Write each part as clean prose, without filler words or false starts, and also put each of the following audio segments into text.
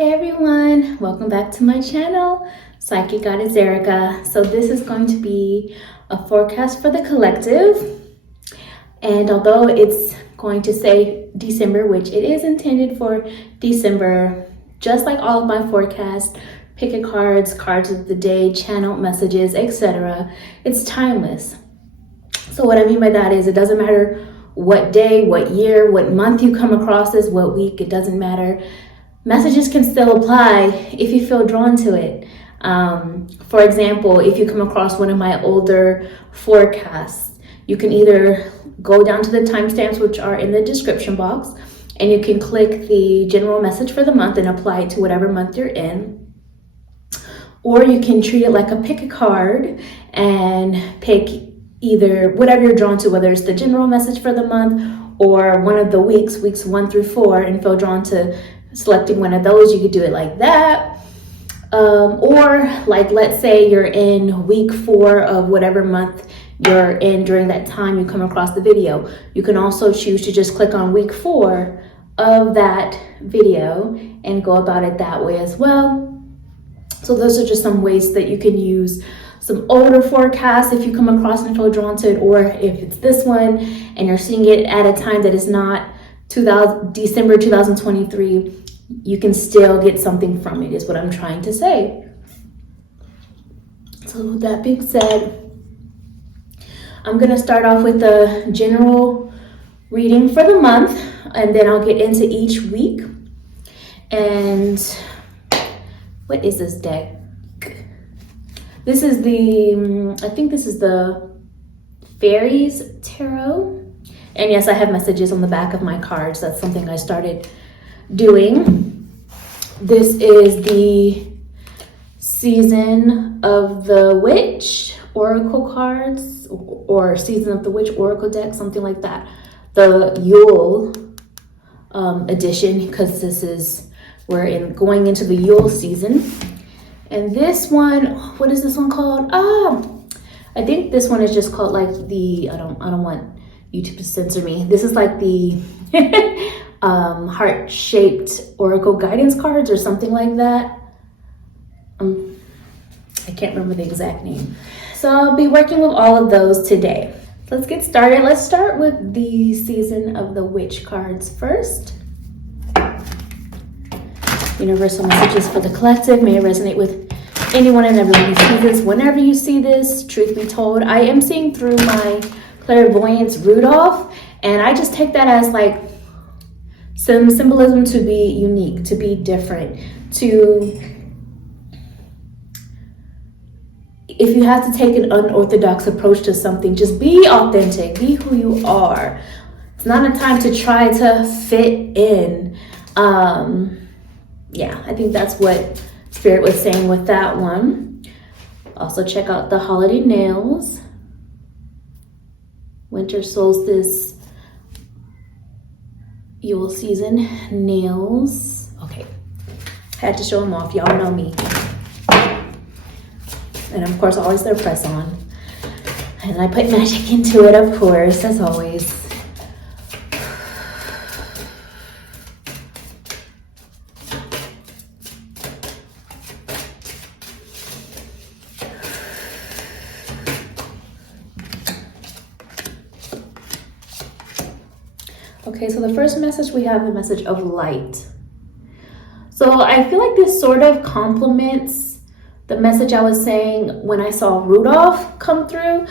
Hey everyone, welcome back to my channel, Psychic Goddess Erica. So this is going to be a forecast for the collective. And although it's going to say December, which it is intended for December, just like all of my forecasts, pick a cards, cards of the day, channel messages, etc. It's timeless. So what I mean by that is it doesn't matter what day, what year, what month you come across this, what week, it doesn't matter. Messages can still apply if you feel drawn to it. For example, if you come across one of my older forecasts, you can either go down to the timestamps, which are in the description box, and you can click the general message for the month and apply it to whatever month you're in. Or you can treat it like a pick a card and pick either whatever you're drawn to, whether it's the general message for the month or one of the weeks 1 through 4, and feel drawn to selecting one of those. You could do it like that. Or like, let's say you're in week 4 of whatever month you're in during that time you come across the video. You can also choose to just click on week 4 of that video and go about it that way as well. So those are just some ways that you can use some older forecasts if you come across and feel drawn to it, or if it's this one and you're seeing it at a time that is not December 2023, you can still get something from it, is what I'm trying to say. So with that being said, I'm going to start off with the general reading for the month, and then I'll get into each week. And what is this deck? This is I think this is the Fairies Tarot. And yes, I have messages on the back of my cards. That's something I started doing. This is the Season of the Witch Oracle cards, or Season of the Witch Oracle deck, something like that. The Yule edition, because we're going into the Yule season. And this one, what is this one called? I think this one is just called like I don't want YouTube to censor me. This is like the heart-shaped oracle guidance cards or something like that. I can't remember the exact name. So I'll be working with all of those today. Let's get started. Let's start with the Season of the Witch cards first. Universal messages for the collective may resonate with anyone and everyone who sees this. Whenever you see this, truth be told, I am seeing through my clairvoyance Rudolph, and I just take that as like some symbolism to be unique, to be different, if you have to take an unorthodox approach to something, just be authentic, be who you are. It's not a time to try to fit in. Yeah, I think that's what Spirit was saying with that one. Also check out the holiday nails. Winter solstice, Yule season nails. Okay, had to show them off. Y'all know me. And of course, always their press on. And I put magic into it, of course, as always. Okay, so the first message we have the message of light. So I feel like this sort of complements the message I was saying when I saw Rudolph come through,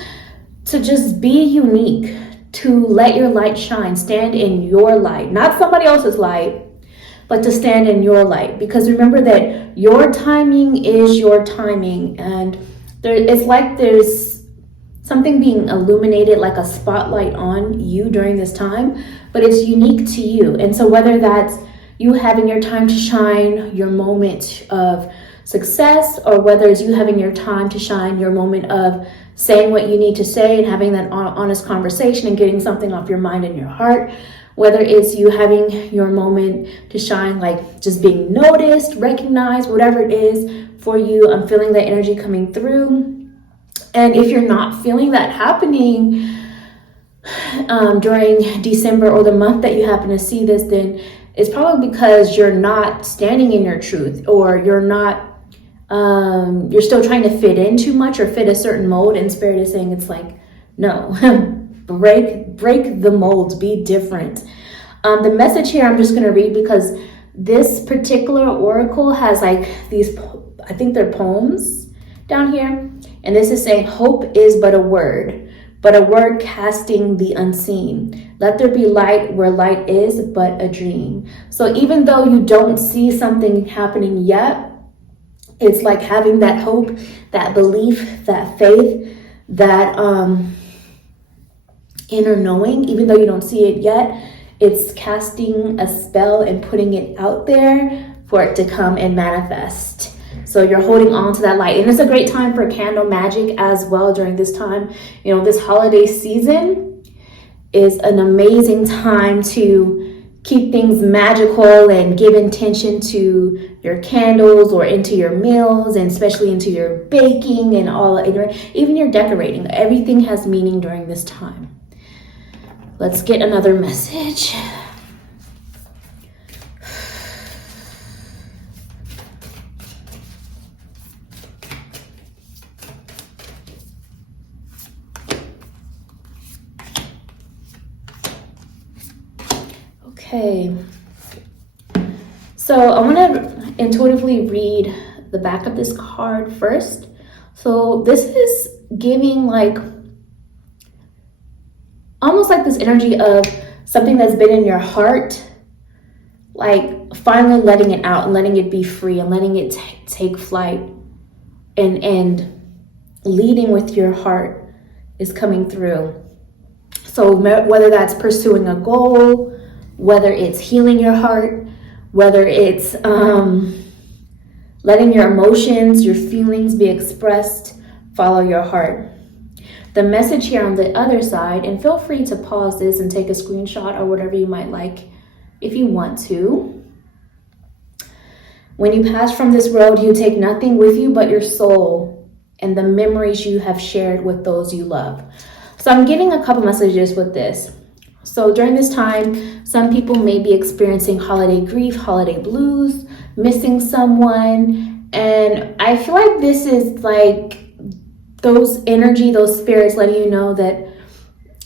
to just be unique, to let your light shine, stand in your light, not somebody else's light, but to stand in your light. Because remember that your timing is your timing, and it's like there's something being illuminated, like a spotlight on you during this time, but it's unique to you. And so whether that's you having your time to shine, your moment of success, or whether it's you having your time to shine, your moment of saying what you need to say and having that honest conversation and getting something off your mind and your heart, whether it's you having your moment to shine, like just being noticed, recognized, whatever it is for you, I'm feeling that energy coming through. And if you're not feeling that happening during December or the month that you happen to see this, then it's probably because you're not standing in your truth, or you're not, you're still trying to fit in too much or fit a certain mold. And Spirit is saying it's like, no, break the molds, be different. The message here I'm just going to read because this particular oracle has like these, I think they're poems down here. And this is saying, hope is but a word casting the unseen. Let there be light where light is but a dream. So even though you don't see something happening yet, it's like having that hope, that belief, that faith, that inner knowing. Even though you don't see it yet, it's casting a spell and putting it out there for it to come and manifest. So you're holding on to that light. And it's a great time for candle magic as well during this time. You know, this holiday season is an amazing time to keep things magical and give intention to your candles or into your meals, and especially into your baking and even your decorating. Everything has meaning during this time. Let's get another message. Okay, so I want to intuitively read the back of this card first. So this is giving like almost like this energy of something that's been in your heart, like finally letting it out and letting it be free and letting it take flight, and leading with your heart is coming through. So whether that's pursuing a goal, whether it's healing your heart, whether it's letting your emotions, your feelings be expressed, follow your heart. The message here on the other side, and feel free to pause this and take a screenshot or whatever you might like if you want to. When you pass from this world, you take nothing with you but your soul and the memories you have shared with those you love. So I'm getting a couple messages with this. So during this time, some people may be experiencing holiday grief, holiday blues, missing someone. And I feel like this is like those spirits letting you know that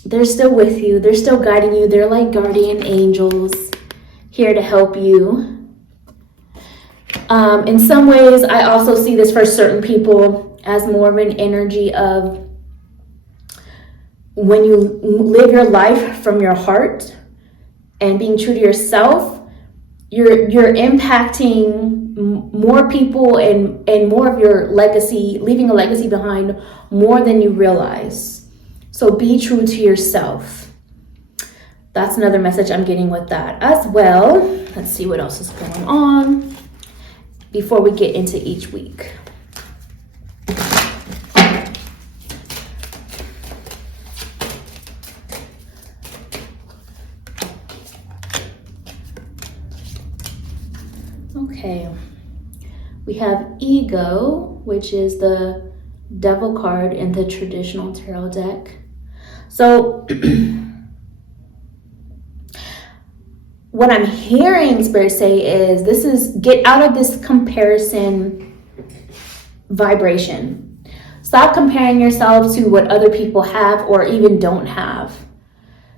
they're still with you. They're still guiding you. They're like guardian angels here to help you. In some ways, I also see this for certain people as more of an energy of when you live your life from your heart and being true to yourself, you're impacting more people and more of your legacy, leaving a legacy behind more than you realize. So be true to yourself. That's another message I'm getting with that as well. Let's see what else is going on before we get into each week. Okay, we have Ego, which is the devil card in the traditional tarot deck. So what I'm hearing Spirit say is this is get out of this comparison vibration. Stop comparing yourself to what other people have or even don't have.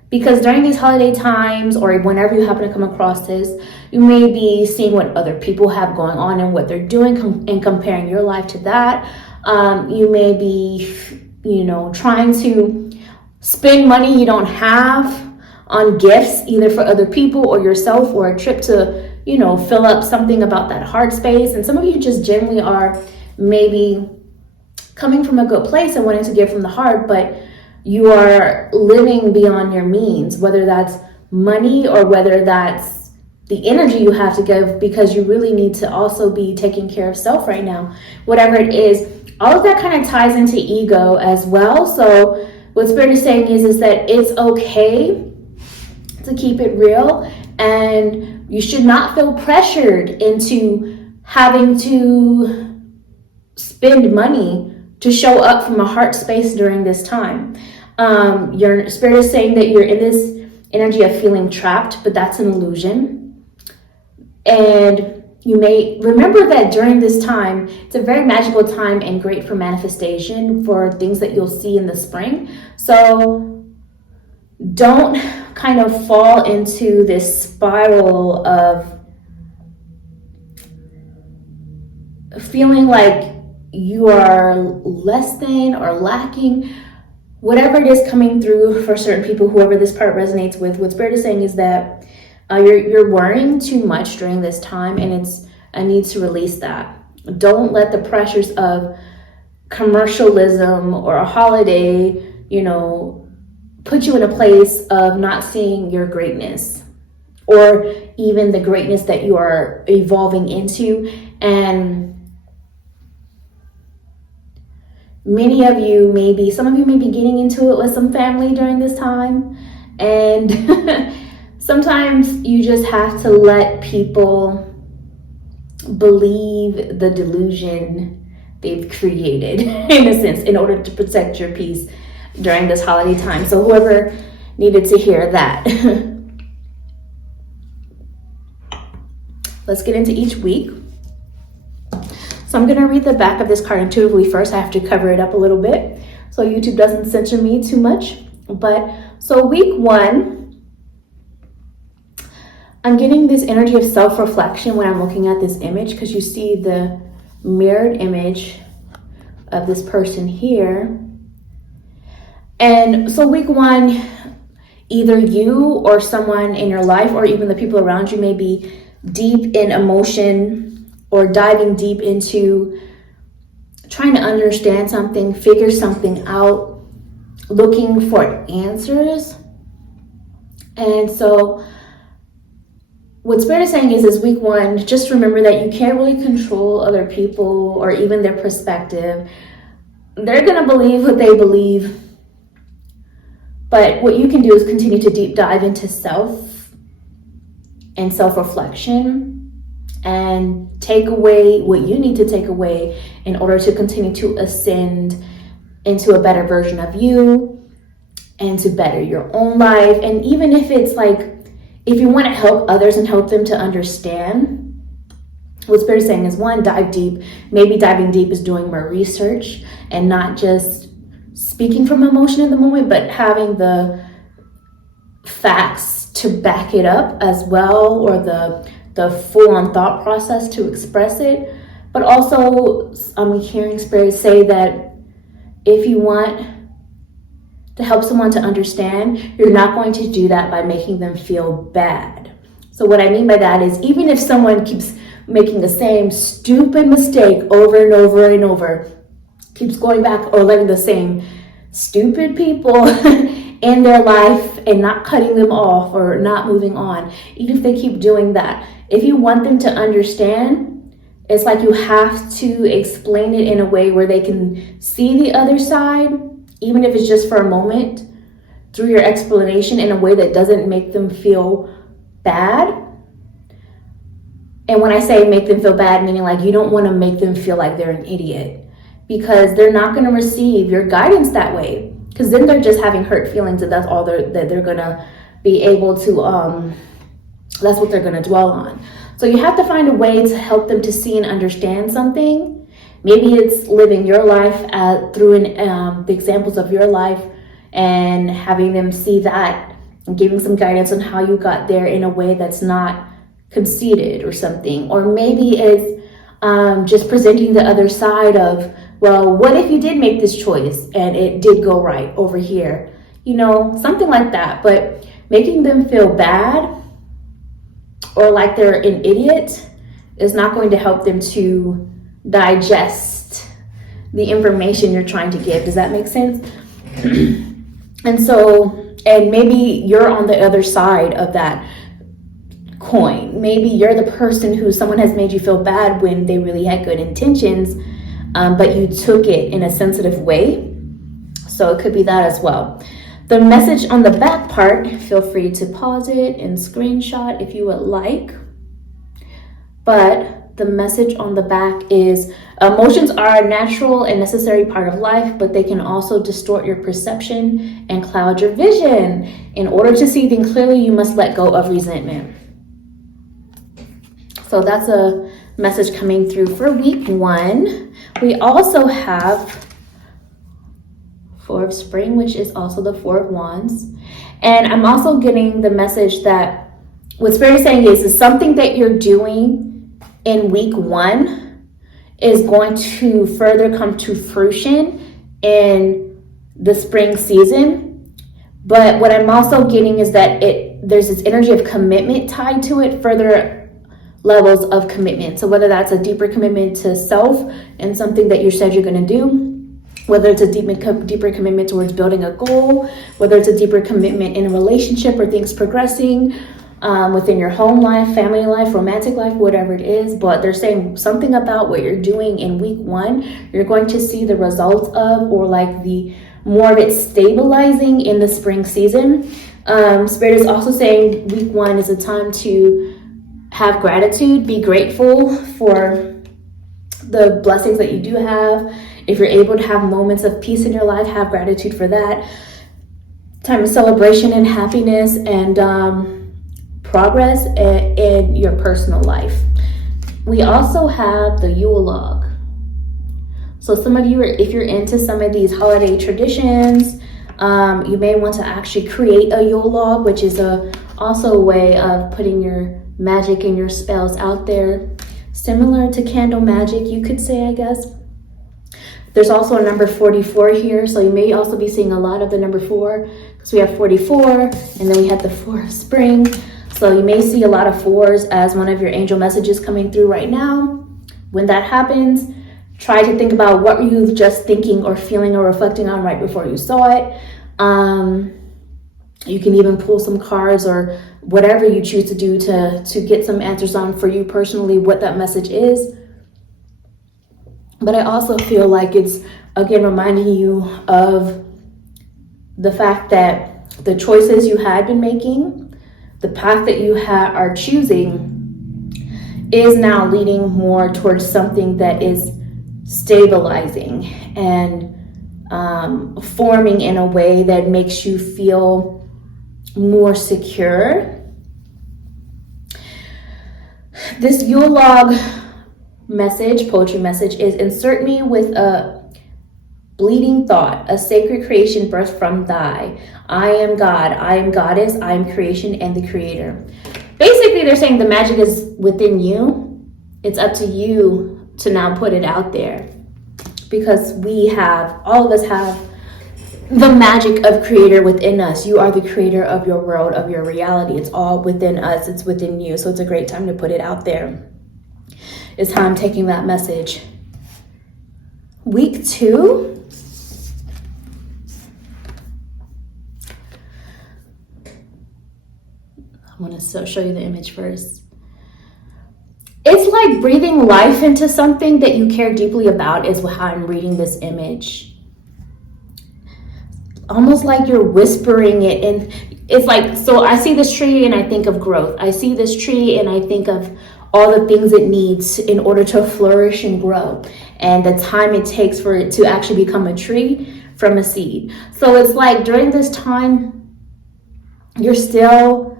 Because during these holiday times, or whenever you happen to come across this, you may be seeing what other people have going on and what they're doing and comparing your life to that. You may be, trying to spend money you don't have on gifts, either for other people or yourself, or a trip to, fill up something about that heart space. And some of you just generally are maybe coming from a good place and wanting to give from the heart, but you are living beyond your means, whether that's money or whether that's the energy you have to give, because you really need to also be taking care of self right now. Whatever it is, all of that kind of ties into ego as well. So what Spirit is saying is that it's okay to keep it real, and you should not feel pressured into having to spend money to show up from a heart space during this time. Your Spirit is saying that you're in this energy of feeling trapped, but that's an illusion. And you may remember that during this time, it's a very magical time and great for manifestation for things that you'll see in the spring. So don't kind of fall into this spiral of feeling like you are less than or lacking. Whatever it is coming through for certain people, whoever this part resonates with, what Spirit is saying is that you're worrying too much during this time, and it's a need to release that. Don't let the pressures of commercialism or a holiday, put you in a place of not seeing your greatness or even the greatness that you are evolving into. And some of you may be getting into it with some family during this time. And sometimes you just have to let people believe the delusion they've created, in a sense, in order to protect your peace during this holiday time. So whoever needed to hear that. Let's get into each week. So I'm going to read the back of this card intuitively first. I have to cover it up a little bit so YouTube doesn't censor me too much. So week 1, I'm getting this energy of self-reflection when I'm looking at this image, because you see the mirrored image of this person here. And so week 1, either you or someone in your life or even the people around you may be deep in emotion or diving deep into trying to understand something, figure something out, looking for answers. And so what Spirit is saying is week 1, just remember that you can't really control other people or even their perspective. They're going to believe what they believe. But what you can do is continue to deep dive into self and self-reflection and take away what you need to take away in order to continue to ascend into a better version of you and to better your own life. And even if it's like, if you want to help others and help them to understand, what Spirit is saying is 1, dive deep. Maybe diving deep is doing more research and not just speaking from emotion in the moment, but having the facts to back it up as well, or the full-on thought process to express it. But also, I'm hearing Spirit say that if you want to help someone to understand, you're not going to do that by making them feel bad. So what I mean by that is, even if someone keeps making the same stupid mistake over and over and over, keeps going back or letting the same stupid people in their life and not cutting them off or not moving on, even if they keep doing that, if you want them to understand, it's like you have to explain it in a way where they can see the other side, even if it's just for a moment, through your explanation in a way that doesn't make them feel bad. And when I say make them feel bad, meaning like you don't want to make them feel like they're an idiot, because they're not going to receive your guidance that way, because then they're just having hurt feelings, and that's all they're going to be able to, that's what they're going to dwell on. So you have to find a way to help them to see and understand something. Maybe it's living your life through the examples of your life and having them see that and giving some guidance on how you got there in a way that's not conceited or something. Or maybe it's just presenting the other side of, well, what if you did make this choice and it did go right over here? Something like that. But making them feel bad or like they're an idiot is not going to help them to digest the information you're trying to give. Does that make sense? And maybe you're on the other side of that coin. Maybe you're the person who someone has made you feel bad when they really had good intentions, but you took it in a sensitive way. So it could be that as well. The message on the back part, feel free to pause it and screenshot if you would like. But the message on the back is, emotions are a natural and necessary part of life, but they can also distort your perception and cloud your vision. In order to see things clearly, you must let go of resentment. So that's a message coming through for week 1. We also have 4 of Spring, which is also the 4 of Wands. And I'm also getting the message that what Spirit is saying is something that you're doing in week 1 is going to further come to fruition in the spring season. But what I'm also getting is that there's this energy of commitment tied to it, further levels of commitment. So whether that's a deeper commitment to self and something that you said you're going to do, whether it's a deeper commitment towards building a goal, whether it's a deeper commitment in a relationship or things progressing within your home life, family life, romantic life, whatever it is. But they're saying something about what you're doing in week 1, you're going to see the results of, or like the more of it stabilizing in the spring season. Spirit is also saying week 1 is a time to have gratitude, be grateful for the blessings that you do have. If you're able to have moments of peace in your life, have gratitude for that. Time of celebration and happiness and progress in your personal life. We also have the Yule log. So some of you, if you're into some of these holiday traditions, you may want to actually create a Yule log, which is also a way of putting your magic and your spells out there. Similar to candle magic, you could say, I guess. There's also a number 44 here, so you may also be seeing a lot of the number 4, because we have 44, and then we had the 4 of Spring. So you may see a lot of 4s as one of your angel messages coming through right now. When that happens, try to think about what were you just thinking or feeling or reflecting on right before you saw it. You can even pull some cards or whatever you choose to do to get some answers on for you personally what that message is. But I also feel like it's, again, reminding you of the fact that the choices you had been making, the path that you are choosing is now leading more towards something that is stabilizing and forming in a way that makes you feel more secure. This Yule log message, poetry message, is insert me with a bleeding thought, a sacred creation birthed from thy. I am God, I am goddess, I am creation and the creator. Basically, they're saying the magic is within you. It's up to you to now put it out there, because all of us have the magic of creator within us. You are the creator of your world, of your reality. It's all within us. It's within you. So it's a great time to put it out there. It's how I'm taking that message. Week 2. I want to show you the image first. It's like breathing life into something that you care deeply about is how I'm reading this image. Almost like you're whispering it, and it's like, so I see this tree and I think of growth. I see this tree and I think of all the things it needs in order to flourish and grow, and the time it takes for it to actually become a tree from a seed. So it's like during this time, you're still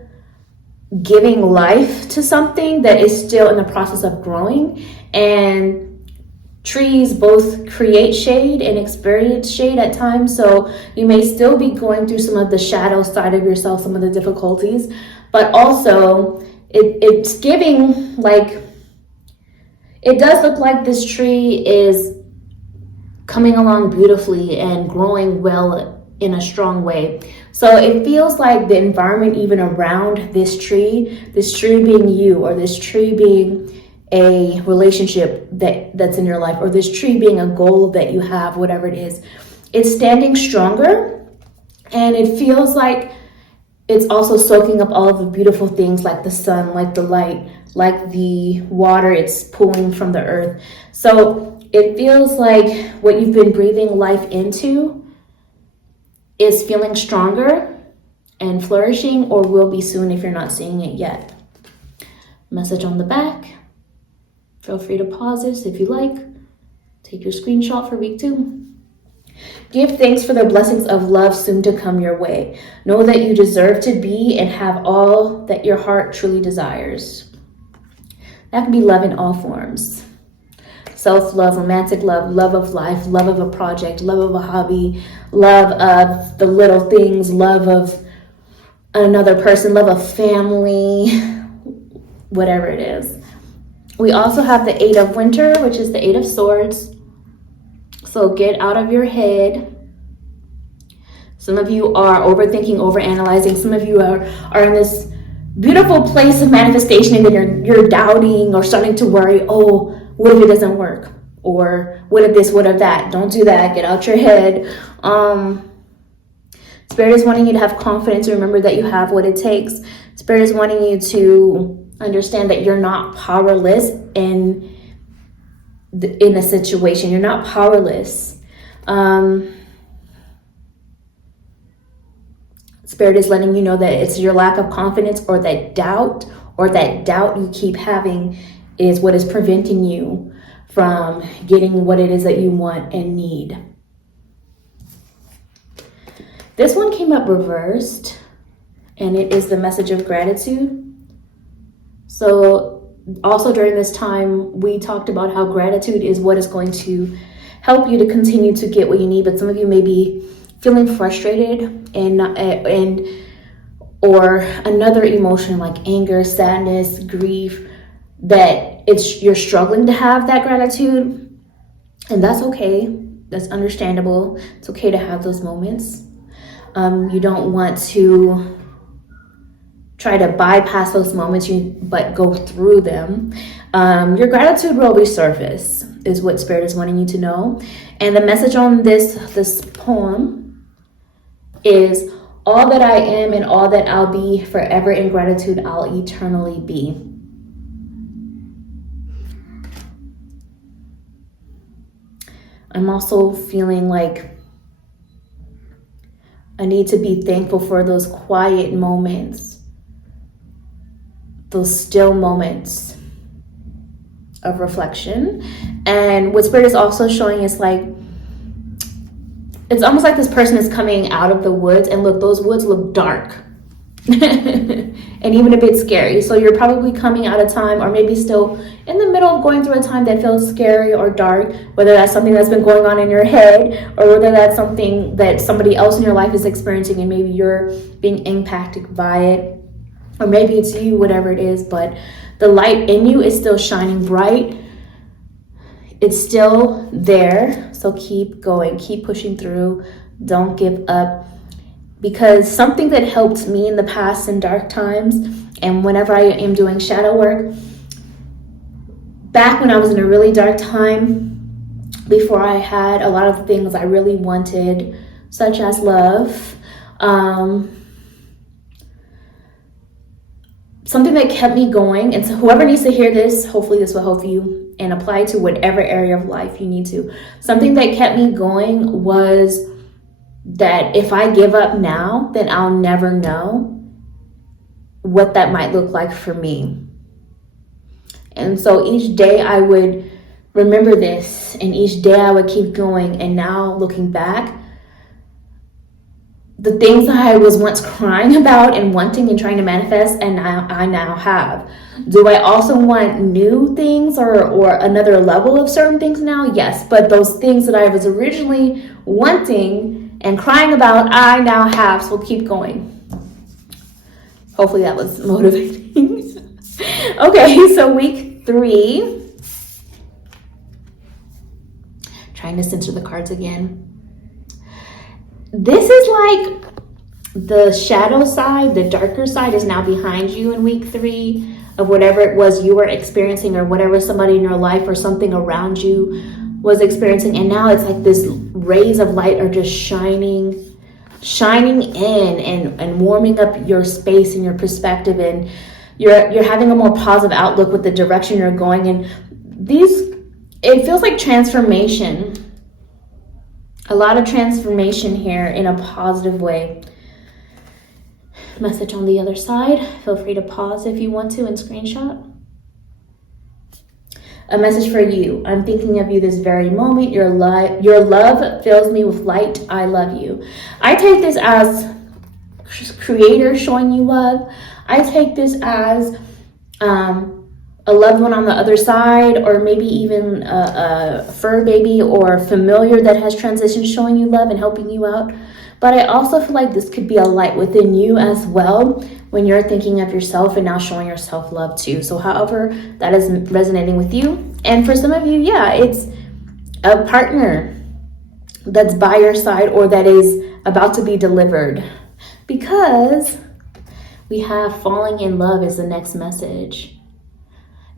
giving life to something that is still in the process of growing. And trees both create shade and experience shade at times. So you may still be going through some of the shadow side of yourself, some of the difficulties, but also it's giving, like, it does look like this tree is coming along beautifully and growing well in a strong way. So it feels like the environment even around this tree being you, or this tree being a relationship that's in your life, or this tree being a goal that you have, whatever it is, it's standing stronger. And it feels like it's also soaking up all of the beautiful things, like the sun, like the light, like the water it's pulling from the earth. So it feels like what you've been breathing life into is feeling stronger and flourishing, or will be soon if you're not seeing it yet. Message on the back. Feel free to pause this if you like. Take your screenshot for week 2. Give thanks for the blessings of love soon to come your way. Know that you deserve to be and have all that your heart truly desires. That can be love in all forms. Self-love, romantic love, love of life, love of a project, love of a hobby, love of the little things, love of another person, love of family, whatever it is. We also have the Eight of Winter, which is the Eight of Swords. So get out of your head. Some of you are overthinking, overanalyzing. Some of you are in this beautiful place of manifestation, and then you're doubting or starting to worry, oh, what if it doesn't work? Or what if this, what if that? Don't do that. Get out your head. Spirit is wanting you to have confidence and remember that you have what it takes. Spirit is wanting you to understand that you're not powerless in a situation. You're not powerless. Spirit is letting you know that it's your lack of confidence or that doubt you keep having is what is preventing you from getting what it is that you want and need. This one came up reversed, and it is the message of gratitude. So also during this time, we talked about how gratitude is what is going to help you to continue to get what you need. But some of you may be feeling frustrated or another emotion like anger, sadness, grief, that you're struggling to have that gratitude. And that's okay. That's understandable. It's okay to have those moments. You don't want to try to bypass those moments, but go through them. Your gratitude will resurface, is what Spirit is wanting you to know. And the message on this poem is, all that I am and all that I'll be, forever in gratitude I'll eternally be. I'm also feeling like I need to be thankful for those quiet moments, those still moments of reflection. And what Spirit is also showing is like, it's almost like this person is coming out of the woods, and look, those woods look dark and even a bit scary. So you're probably coming out of time, or maybe still in the middle of going through a time that feels scary or dark, whether that's something that's been going on in your head, or whether that's something that somebody else in your life is experiencing and maybe you're being impacted by it, or maybe it's you, whatever it is. But the light in you is still shining bright. It's still there. So keep going, keep pushing through. Don't give up. Because something that helped me in the past in dark times, and whenever I am doing shadow work, back when I was in a really dark time, before I had a lot of the things I really wanted, such as love, something that kept me going, and so whoever needs to hear this, hopefully this will help you and apply to whatever area of life you need to. Something that kept me going was that if I give up now, then I'll never know what that might look like for me. And so each day I would remember this, and each day I would keep going. And now looking back, the things that I was once crying about and wanting and trying to manifest, and I now have. Do I also want new things or another level of certain things now? Yes, but those things that I was originally wanting and crying about, I now have. So keep going. Hopefully that was motivating. Okay, so week 3. Trying to censor the cards again. This is like the shadow side, the darker side is now behind you in week 3 of whatever it was you were experiencing, or whatever somebody in your life or something around you was experiencing. And now it's like this rays of light are just shining in and warming up your space and your perspective, and you're having a more positive outlook with the direction you're going. And it feels like transformation. A lot of transformation here in a positive way. Message on the other side. Feel free to pause if you want to and screenshot. A message for you. I'm thinking of you this very moment. Your love fills me with light. I love you. I take this as Creator showing you love. I take this as a loved one on the other side, or maybe even a fur baby or familiar that has transitioned, showing you love and helping you out. But I also feel like this could be a light within you as well, when you're thinking of yourself and now showing yourself love too. So however that is resonating with you. And for some of you, yeah, it's a partner that's by your side or that is about to be delivered, because we have falling in love is the next message.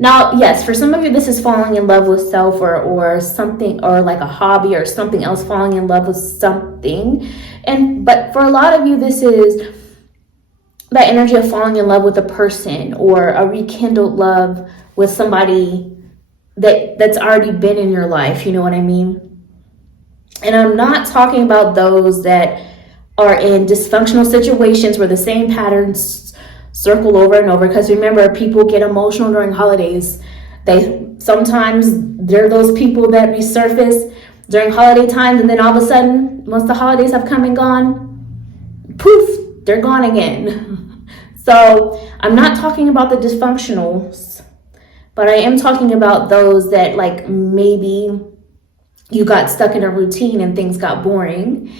Now, yes, for some of you, this is falling in love with self or something, or like a hobby or something else, falling in love with something. But for a lot of you, this is that energy of falling in love with a person or a rekindled love with somebody that's already been in your life. You know what I mean? And I'm not talking about those that are in dysfunctional situations where the same patterns circle over and over. Because remember, people get emotional during holidays. They're those people that resurface during holiday times, and then all of a sudden, once the holidays have come and gone, poof, they're gone again. So I'm not talking about the dysfunctionals, but I am talking about those that, like, maybe you got stuck in a routine and things got boring,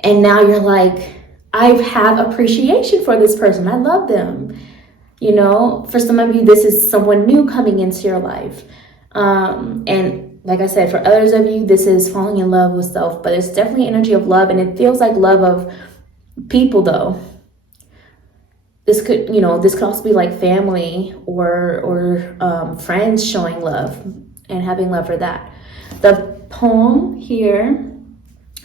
and now you're like, I have appreciation for this person. I love them. You know, for some of you, this is someone new coming into your life. And like I said, for others of you, this is falling in love with self, but it's definitely energy of love, and it feels like love of people though. This could also be like family or friends showing love and having love for that. The poem here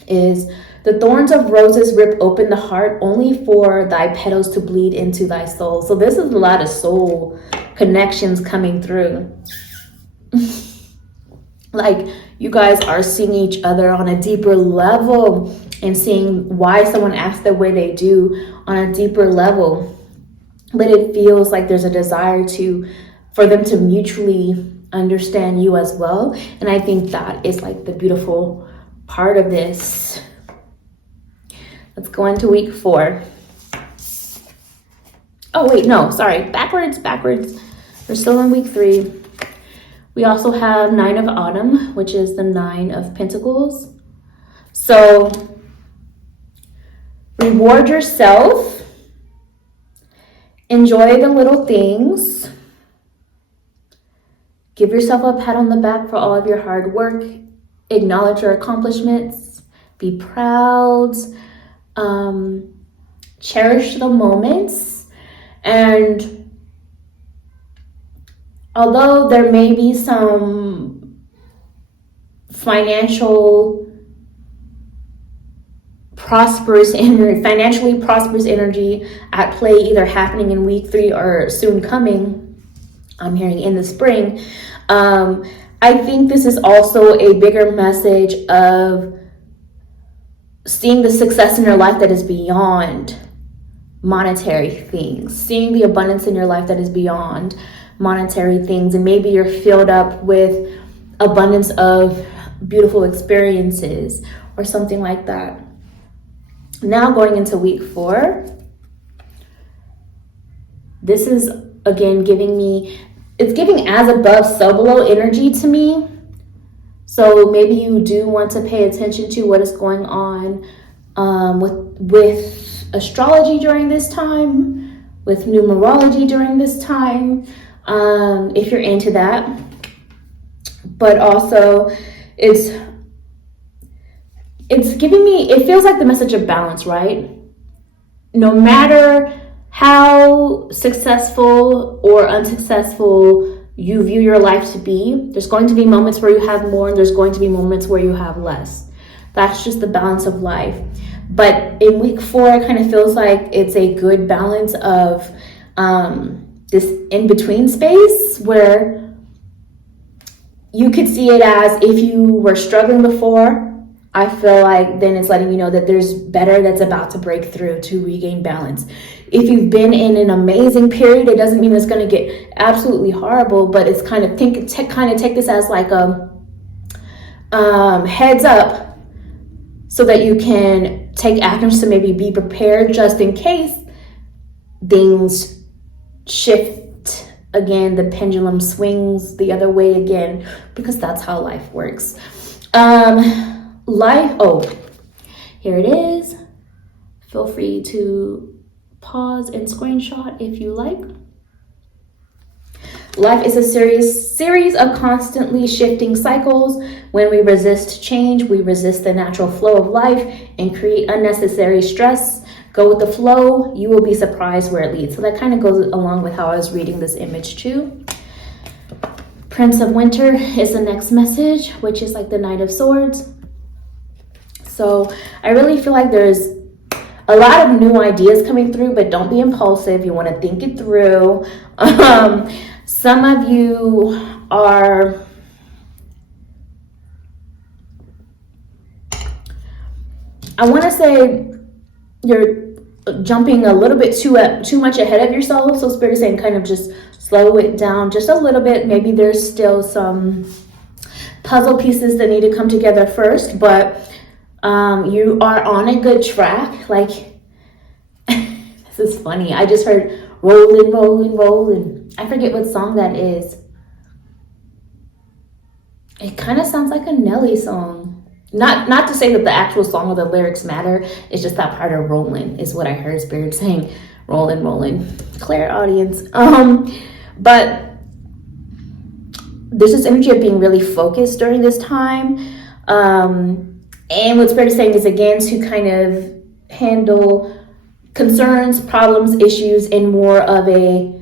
is, the thorns of roses rip open the heart, only for thy petals to bleed into thy soul. So this is a lot of soul connections coming through. Like, you guys are seeing each other on a deeper level and seeing why someone acts the way they do on a deeper level. But it feels like there's a desire for them to mutually understand you as well. And I think that is like the beautiful part of this. Let's go into week 4. Oh, wait, no, sorry. Backwards. We're still in week 3. We also have 9 of Autumn, which is the 9 of Pentacles. So reward yourself. Enjoy the little things. Give yourself a pat on the back for all of your hard work. Acknowledge your accomplishments. Be proud. Cherish the moments. And although there may be some financially prosperous energy at play, either happening in week 3 or soon coming, I'm hearing in the spring, I think this is also a bigger message of seeing the success in your life that is beyond monetary things, seeing the abundance in your life that is beyond monetary things. And maybe you're filled up with abundance of beautiful experiences or something like that. Now going into week 4, this is again it's giving as above, so below energy to me. So maybe you do want to pay attention to what is going on with astrology during this time, with numerology during this time, if you're into that. But also it feels like the message of balance, right? No matter how successful or unsuccessful you view your life to be, there's going to be moments where you have more and there's going to be moments where you have less. That's just the balance of life. But in week 4, it kind of feels like it's a good balance of this in-between space where you could see it as, if you were struggling before, I feel like then it's letting you know that there's better that's about to break through to regain balance. If you've been in an amazing period, it doesn't mean it's going to get absolutely horrible, but it's kind of take this as like a heads up so that you can take actions to maybe be prepared just in case things shift again, the pendulum swings the other way again, because that's how life works. Here it is. Feel free to pause and screenshot if you like. Life is a series of constantly shifting cycles. When we resist change, we resist the natural flow of life and create unnecessary stress. Go with the flow, you will be surprised where it leads. So that kind of goes along with how I was reading this image too. Prince of Winter is the next message, which is like the Knight of Swords. So I really feel like there's a lot of new ideas coming through, but don't be impulsive. You want to think it through. Some of you are I want to say you're jumping a little bit too much ahead of yourself. So Spirit is saying kind of just slow it down just a little bit. Maybe there's still some puzzle pieces that need to come together first, but you are on a good track. Like, this is funny. I just heard rolling, rolling, rolling. I forget what song that is. It kind of sounds like a Nelly song. Not to say that the actual song or the lyrics matter. It's just that part of rolling is what I heard Spirit saying. Rolling, rolling. Clear audience. But there's this energy of being really focused during this time. And what Spirit is saying is, again, to kind of handle concerns, problems, issues in more of a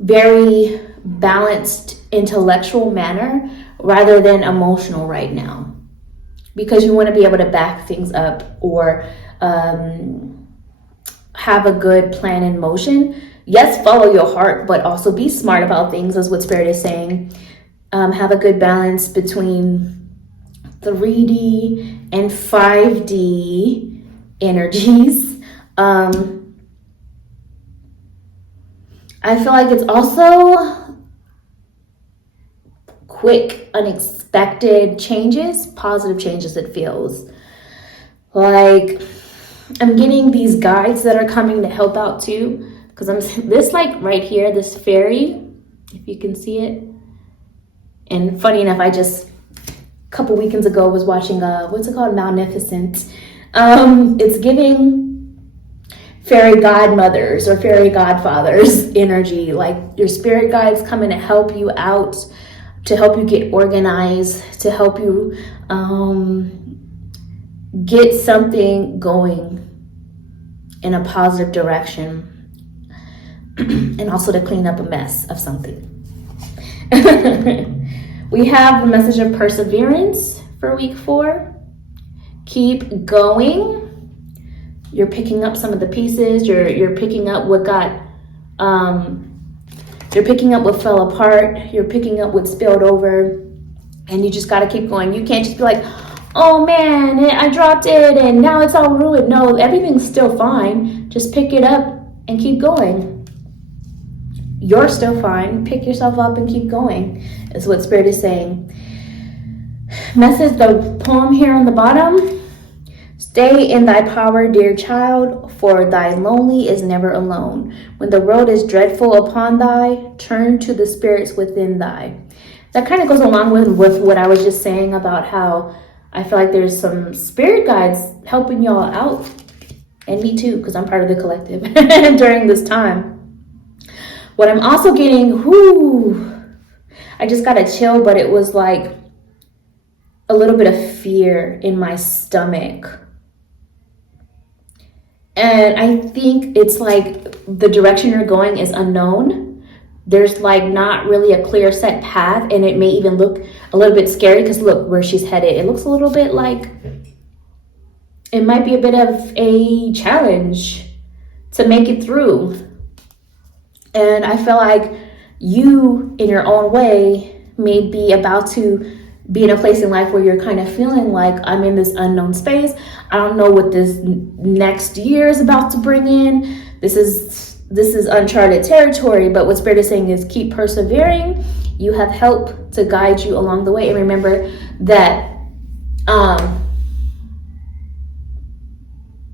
very balanced intellectual manner rather than emotional right now. Because you want to be able to back things up or have a good plan in motion. Yes, follow your heart, but also be smart about things, is what Spirit is saying. Have a good balance between 3D and 5D energies. I feel like it's also quick, unexpected changes, positive changes. It feels like I'm getting these guides that are coming to help out too, because I'm this, like right here, this fairy, if you can see it. And funny enough, I just a couple weekends ago was watching what's it called, Magnificent. It's giving fairy godmothers or fairy godfathers energy, like your spirit guides coming to help you out, to help you get organized, to help you get something going in a positive direction, and also to clean up a mess of something. We have a message of perseverance for week 4. Keep going. You're picking up some of the pieces. You're picking up what got you're picking up what fell apart. You're picking up what spilled over, and you just got to keep going. You can't just be like, oh man, I dropped it and now it's all ruined. No, everything's still fine. Just pick it up and keep going. You're still fine. Pick yourself up and keep going, is what Spirit is saying. Message, the poem here on the bottom. Stay in thy power, dear child, for thy lonely is never alone. When the world is dreadful upon thy, turn to the spirits within thy. That kind of goes along with what I was just saying about how I feel like there's some spirit guides helping y'all out. And me too, because I'm part of the collective during this time. What I'm also getting, I just got a chill, but it was like a little bit of fear in my stomach. And I think it's like the direction you're going is unknown. There's like not really a clear set path, and it may even look a little bit scary because look where she's headed. It looks a little bit like it might be a bit of a challenge to make it through. And I feel like you, in your own way, may be about to be in a place in life where you're kind of feeling like, I'm in this unknown space. I don't know what this next year is about to bring in. This is uncharted territory. But what Spirit is saying is keep persevering. You have help to guide you along the way. And remember that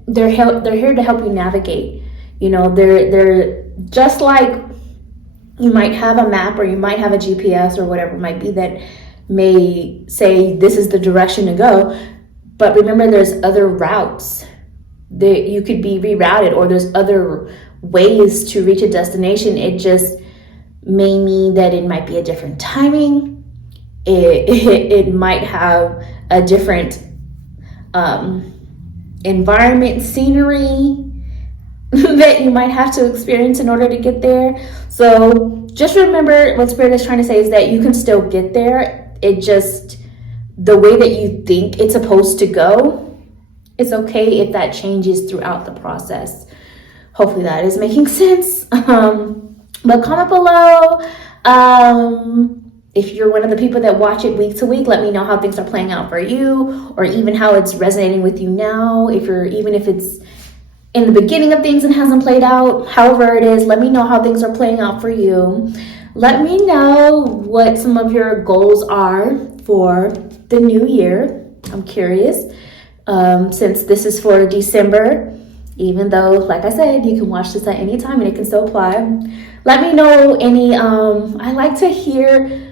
they're here to help you navigate. You know, they're just like You might have a map or you might have a GPS or whatever it might be that may say this is the direction to go. But remember, there's other routes that you could be rerouted, or there's other ways to reach a destination. It just may mean that it might be a different timing. It might have a different environment, scenery that you might have to experience in order to get there. So just remember, what Spirit is trying to say is that you can still get there. It just, the way that you think it's supposed to go, it's okay if that changes throughout the process. Hopefully that is making sense. But comment below if you're one of the people that watch it week to week. Let me know how things are playing out for you, or even how it's resonating with you now. Even if it's in the beginning of things and hasn't played out, however it is, let me know how things are playing out for you. Let me know what some of your goals are for the new year. I'm curious, since this is for December, even though, like I said, you can watch this at any time and it can still apply. Let me know any, I like to hear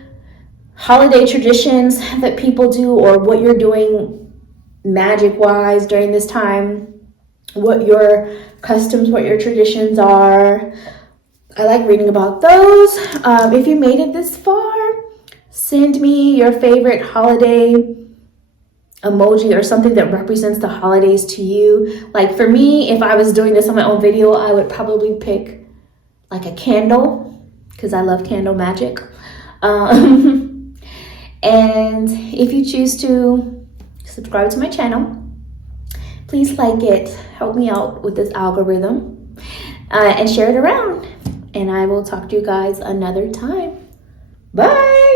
holiday traditions that people do, or what you're doing magic-wise during this time. What your customs, what your traditions are. I like reading about those. If you made it this far, send me your favorite holiday emoji or something that represents the holidays to you. Like for me, if I was doing this on my own video, I would probably pick like a candle, because I love candle magic. And if you choose to subscribe to my channel, please like it, help me out with this algorithm, and share it around. And I will talk to you guys another time. Bye.